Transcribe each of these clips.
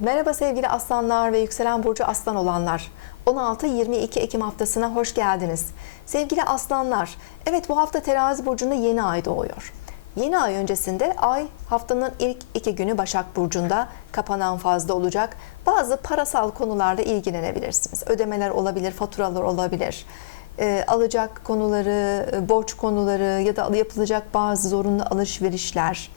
Merhaba sevgili aslanlar ve yükselen burcu aslan olanlar. 16-22 Ekim haftasına hoş geldiniz. Sevgili aslanlar, evet bu hafta terazi burcunda yeni ay doğuyor. Yeni ay öncesinde ay haftanın ilk iki günü Başak Burcu'nda kapanan fazla olacak. Bazı parasal konularla ilgilenebilirsiniz. Ödemeler olabilir, faturalar olabilir. E, alacak konuları, e, borç konuları ya da yapılacak bazı zorunlu alışverişler.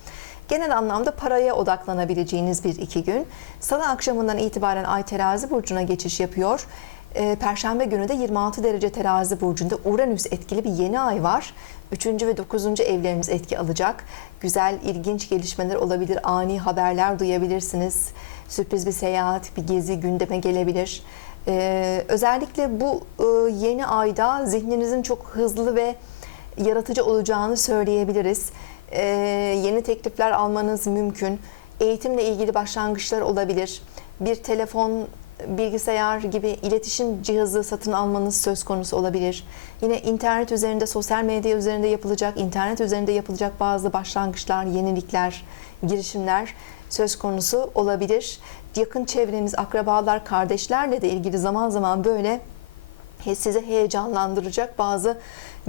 Genel anlamda paraya odaklanabileceğiniz bir iki gün. Salı akşamından itibaren Ay terazi burcuna geçiş yapıyor. Ee, Perşembe günü de 26 derece terazi burcunda Uranüs etkili bir yeni ay var. 3. ve 9. evleriniz etki alacak. Güzel, ilginç gelişmeler olabilir. Ani haberler duyabilirsiniz. Sürpriz bir seyahat, bir gezi gündeme gelebilir. Ee, özellikle bu e, yeni ayda zihninizin çok hızlı ve yaratıcı olacağını söyleyebiliriz. Ee, yeni teklifler almanız mümkün. Eğitimle ilgili başlangıçlar olabilir. Bir telefon, bilgisayar gibi iletişim cihazı satın almanız söz konusu olabilir. Yine internet üzerinde, sosyal medya üzerinde yapılacak, internet üzerinde yapılacak bazı başlangıçlar, yenilikler, girişimler söz konusu olabilir. Yakın çevreniz, akrabalar, kardeşlerle de ilgili zaman zaman böyle sizi heyecanlandıracak bazı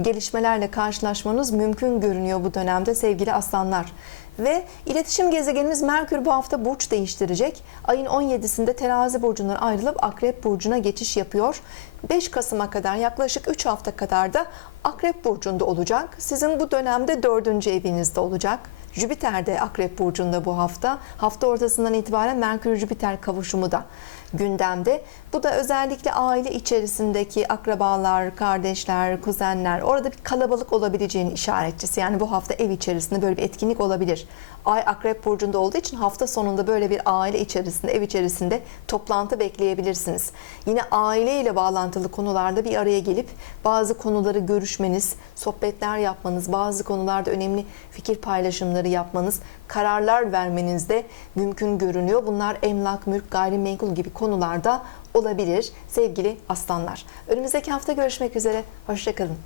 gelişmelerle karşılaşmanız mümkün görünüyor bu dönemde sevgili aslanlar. Ve iletişim gezegenimiz Merkür bu hafta burç değiştirecek. Ayın 17'sinde terazi burcundan ayrılıp akrep burcuna geçiş yapıyor. 5 Kasım'a kadar yaklaşık 3 hafta kadar da akrep burcunda olacak. Sizin bu dönemde 4. evinizde olacak. Jüpiter de Akrep Burcu'nda bu hafta. Hafta ortasından itibaren Merkür-Jüpiter kavuşumu da gündemde. Bu da özellikle aile içerisindeki akrabalar, kardeşler, kuzenler orada bir kalabalık olabileceğini işaretçisi. Yani bu hafta ev içerisinde böyle bir etkinlik olabilir. Ay Akrep Burcu'nda olduğu için hafta sonunda böyle bir aile içerisinde, ev içerisinde toplantı bekleyebilirsiniz. Yine aile ile bağlantılı konularda bir araya gelip bazı konuları görüşmeniz, sohbetler yapmanız, bazı konularda önemli fikir paylaşımları yapmanız, kararlar vermeniz de mümkün görünüyor. Bunlar emlak, mülk, gayrimenkul gibi konularda olabilir sevgili aslanlar. Önümüzdeki hafta görüşmek üzere. Hoşçakalın.